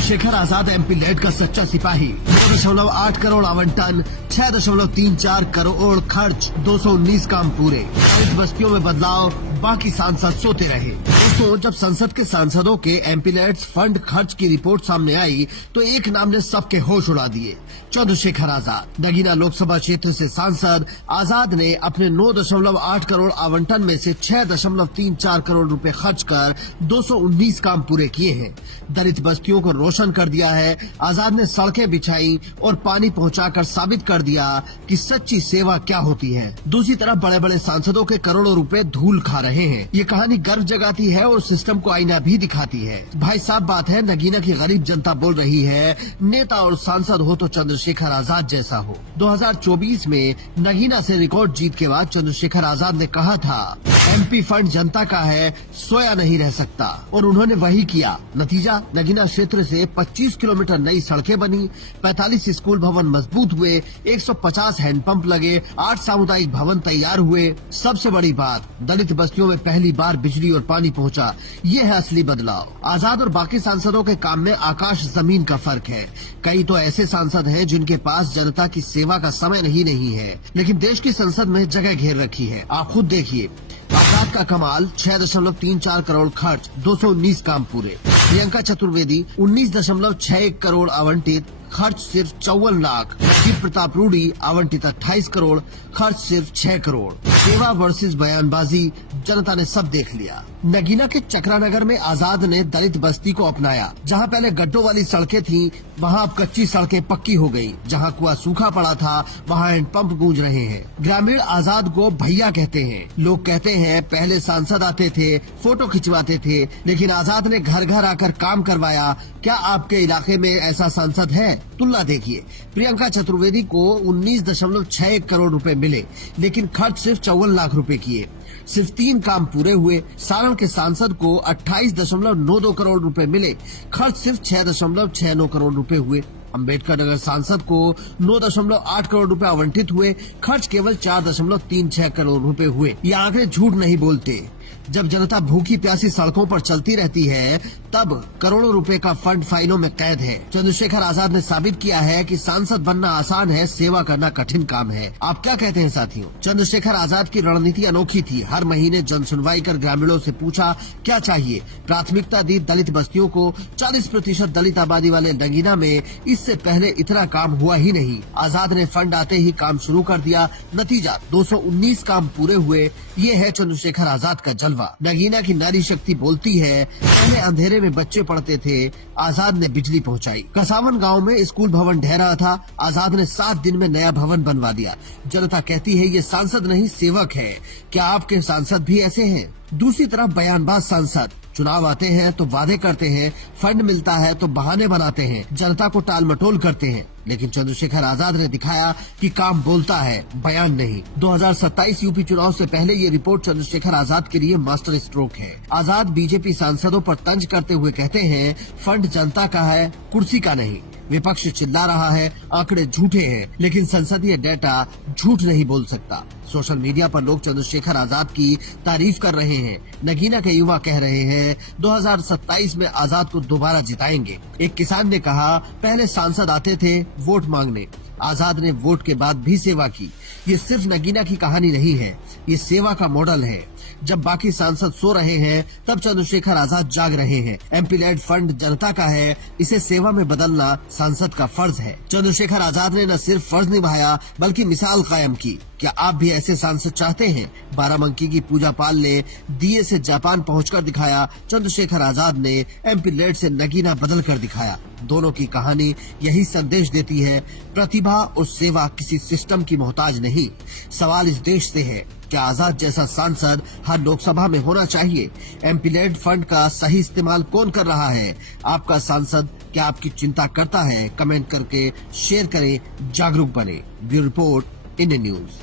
Chandrashekhar Azad MP lead का सच्चा सिपाही। 9.8 करोड़ आवंटन, 6.34 करोड़ खर्च, 219 काम पूरे। दलित बस्तियों में बदलाव, बाकी सांसद सोते रहे। दोस्तों, जब संसद के सांसदों के एमपी लेड फंड खर्च की रिपोर्ट सामने आई तो एक नाम ने सबके होश उड़ा दिए, चंद्रशेखर आजाद। नगीना लोकसभा क्षेत्र से सांसद आजाद ने अपने 9.8 करोड़ आवंटन में से 6.34 करोड़ रुपए खर्च कर 219 काम पूरे किए हैं। दलित बस्तियों को रोशन कर दिया है। आजाद ने सड़कें बिछाई और पानी पहुंचाकर साबित कर दिया कि सच्ची सेवा क्या होती है। दूसरी तरफ बड़े बड़े सांसदों के करोड़ों रुपए धूल खा रहे हैं। ये कहानी गर्व जगाती है और सिस्टम को आईना भी दिखाती है। भाई साहब, बात है नगीना की गरीब जनता बोल रही है, नेता और सांसद हो तो चंद्रशेखर आजाद जैसा हो। 2024 में नगीना से रिकॉर्ड जीत के बाद चंद्रशेखर आजाद ने कहा था, एमपी फंड जनता का है, सोया नहीं रह सकता, और उन्होंने वही किया। नतीजा, नगीना क्षेत्र से 25 किलोमीटर नई सड़कें बनी, 45 स्कूल भवन मजबूत हुए, 150 हैंडपंप लगे, 8 सामुदायिक भवन तैयार हुए। सबसे बड़ी बात, दलित बस्तियों में पहली बार बिजली और पानी पहुंचा। ये है असली बदलाव। आजाद और बाकी सांसदों के काम में आकाश जमीन का फर्क है। कई तो ऐसे सांसद हैं जिनके पास जनता की सेवा का समय नहीं है, लेकिन देश की संसद में जगह घेर रखी है। आप खुद देखिए, आजाद का कमाल, 6.34 करोड़ खर्च, 219 काम पूरे। प्रियंका चतुर्वेदी 19.61 करोड़ आवंटित, खर्च सिर्फ 54 लाख। राजीव प्रताप रूडी आवंटित 28 करोड़, खर्च सिर्फ 6 करोड़। सेवा वर्सेस बयानबाजी, जनता ने सब देख लिया। नगीना के चक्रानगर में आजाद ने दलित बस्ती को अपनाया। जहां पहले गड्ढों वाली सड़कें थीं, वहां अब कच्ची सड़कें पक्की हो गई। जहां कुआं सूखा पड़ा था, वहां हैंडपंप गूंज रहे हैं। ग्रामीण आजाद को भैया कहते हैं। लोग कहते हैं पहले सांसद आते थे, फोटो खिंचवाते थे, लेकिन आजाद ने घर घर आकर काम करवाया। क्या आपके इलाके में ऐसा सांसद है? तुलना देखिए, प्रियंका चतुर्वेदी को 19.61 करोड़ रुपए मिले, लेकिन खर्च सिर्फ 54 लाख रुपए किए। सिर्फ 3 काम पूरे हुए। सारण के सांसद को 28.92 करोड़ रुपए मिले, खर्च सिर्फ 6.69 करोड़ रुपए हुए। अम्बेडकर नगर सांसद को 9.8 करोड़ रुपए आवंटित हुए, खर्च केवल 4.36 करोड़ रुपए हुए। ये आंकड़े झूठ नहीं बोलते। जब जनता भूखी प्यासी सड़कों पर चलती रहती है, तब करोड़ों रुपए का फंड फाइलों में कैद है। चंद्रशेखर आजाद ने साबित किया है कि सांसद बनना आसान है, सेवा करना कठिन काम है। आप क्या कहते हैं साथियों? चंद्रशेखर आजाद की रणनीति अनोखी थी। हर महीने जन सुनवाई कर ग्रामीणों से पूछा क्या चाहिए, प्राथमिकता दी दलित बस्तियों को। 40% दलित आबादी वाले नगीना में इससे पहले इतना काम हुआ ही नहीं। आजाद ने फंड आते ही काम शुरू कर दिया। नतीजा, 219 काम पूरे हुए। ये है चंद्रशेखर आजाद का जलवा। नगीना की नारी शक्ति बोलती है, पहले अंधेरे में बच्चे पढ़ते थे, आजाद ने बिजली पहुंचाई। कसावन गांव में स्कूल भवन ढह रहा था, आजाद ने 7 दिन में नया भवन बनवा दिया। जनता कहती है ये सांसद नहीं सेवक है। क्या आपके सांसद भी ऐसे हैं? दूसरी तरफ बयानबाज सांसद, चुनाव आते हैं तो वादे करते हैं, फंड मिलता है तो बहाने बनाते हैं, जनता को टाल मटोल करते हैं। लेकिन चंद्रशेखर आजाद ने दिखाया कि काम बोलता है, बयान नहीं। 2027 यूपी चुनाव से पहले ये रिपोर्ट चंद्रशेखर आजाद के लिए मास्टर स्ट्रोक है। आजाद बीजेपी सांसदों पर तंज करते हुए कहते हैं, फंड जनता का है, कुर्सी का नहीं। विपक्ष चिल्ला रहा है, आंकड़े झूठे हैं, लेकिन संसदीय डेटा झूठ नहीं बोल सकता। सोशल मीडिया पर लोग चंद्रशेखर आजाद की तारीफ कर रहे हैं। नगीना के युवा कह रहे हैं 2027 में आजाद को दोबारा जिताएंगे। एक किसान ने कहा, पहले सांसद आते थे वोट मांगने, आजाद ने वोट के बाद भी सेवा की। ये सिर्फ नगीना की कहानी नहीं है, ये सेवा का मॉडल है। जब बाकी सांसद सो रहे हैं, तब चंद्रशेखर आजाद जाग रहे हैं। एमपी लेड फंड जनता का है, इसे सेवा में बदलना सांसद का फर्ज है। चंद्रशेखर आजाद ने न सिर्फ फर्ज निभाया, बल्कि मिसाल कायम की। क्या आप भी ऐसे सांसद चाहते हैं? बाराबंकी की पूजा पाल ने दिए से जापान पहुंचकर दिखाया, चंद्रशेखर आजाद ने एमपी लेड से नगीना बदल कर दिखाया। दोनों की कहानी यही संदेश देती है, प्रतिभा और सेवा किसी सिस्टम की मोहताज नहीं। सवाल इस देश से है, क्या आजाद जैसा सांसद हर लोकसभा में होना चाहिए? एमपी लेड फंड का सही इस्तेमाल कौन कर रहा है? आपका सांसद क्या आपकी चिंता करता है? कमेंट करके शेयर करें, जागरूक बने। Bureau report, Indian news.